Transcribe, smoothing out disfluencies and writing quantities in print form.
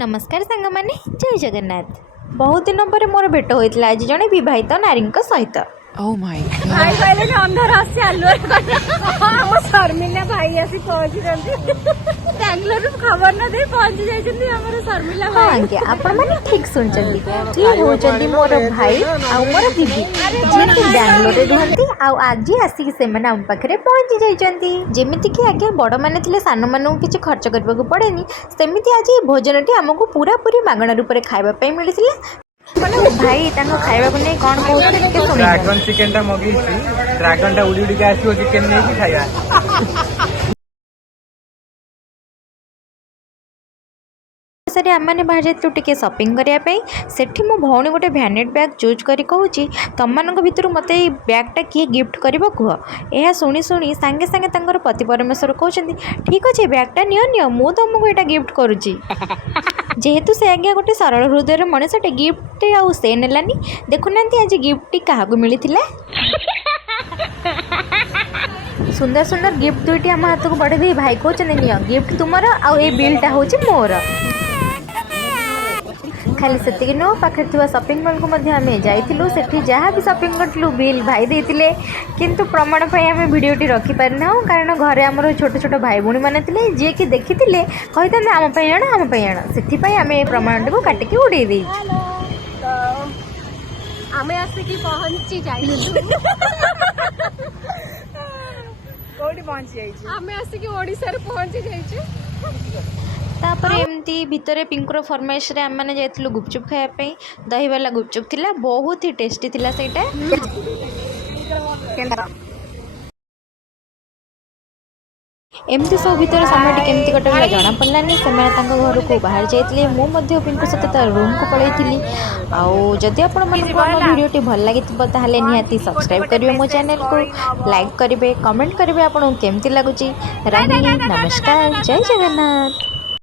नमस्कार सांग मैंने जय जगन्नाथ। बहुत दिन पर मोर भेट होता आज जड़े बहित नारी सहित। Oh my God. भाई कहले अंधार आसी आलुआ शर्मिला भाई आसी पहुंची बेंगलोर खबर न दे पहुंची जाइछन्ती हमर शर्मिला हाँ भाई। आज्ञा आपण मैंने ठीक सुनचंती ये होचंती मोर भाई आ मोर दीदी जे कि बेंगलोर रे रहंती आ आज आसी से माने हम पाखरे पहुंची जाइछन्ती। जेमिति कि आज्ञा बड़ माने थिले सान मानु किछ खर्च करबा को पड़ेनी सेमिति आज भोजनटी हमको पूरा पूरी मागणा रूप रे खाइबा पई मिलिसिले। भाई तांको खाइबा को नै कोन कहउते के सुनि ड्रैगन चिकन टा मगेइछि ड्रैगन टा उडी उडी के आसीओ चिकन नै कि खाया सरी आम मैंने बाहर जाइलु टिके शॉपिंग करने सेठी मो भौणी गोटे भैनेट बैग चूज करी कहूँ तुम मान भर मत बैगटा किए गिफ्ट कर कह यह शुणी शुणी सांगे सांगे तांकर पति परमेश्वर कहते ठीक अच्छे बैगटा नियो मु तुमको यहाँ गिफ्ट करुच्ची जेहेतु से आज्ञा गोटे सरल हृदय मनीषटे गिफ्ट आउ से नेलानी देखुना आज गिफ्ट क्या मिली सुंदर सुंदर गिफ्ट दुईटी आम हाथ को बढ़े दे भाई कहते नियो गिफ्ट तुमर आ बिलटा हूँ मोर खाली से नो पाखे थी शॉपिंग मॉल को आम जाइलु से जहाँ भी शॉपिंग करूँ बिल भाई देते किंतु प्रमाण आम भिडियोटी रखिपारिना कारण घरे आमर छोट छोट भाई भूणी मैंने जी कि देखी कही आम आण से आम प्रमाणटी को काटिकी उड़े दे आमे आसिकी पहुंची जाइलु कोठी पहुंची जाइछि आमे आसिकी ओडिसा रे पहुंची जाइछि। तापर एमती भितर पिंकुर फरमाइश रे आम मैंने जाइलु गुपचुप खायापी दहीवाला गुपचुप थिला बहुत ही टेस्टी थिला सेटा। एमती सब भितर समय केमती कटला जना पड़लानी से घर को बाहर जाइए मुझे पिंकु सहित रूम को पलैली आदि आपण भिडियोटी भल लगी निहाती सब्सक्राइब करेंगे मो चैनल को लाइक करेंगे कमेंट करेंगे आपको केमती लगुच। रानी नमस्कार जय जगन्नाथ।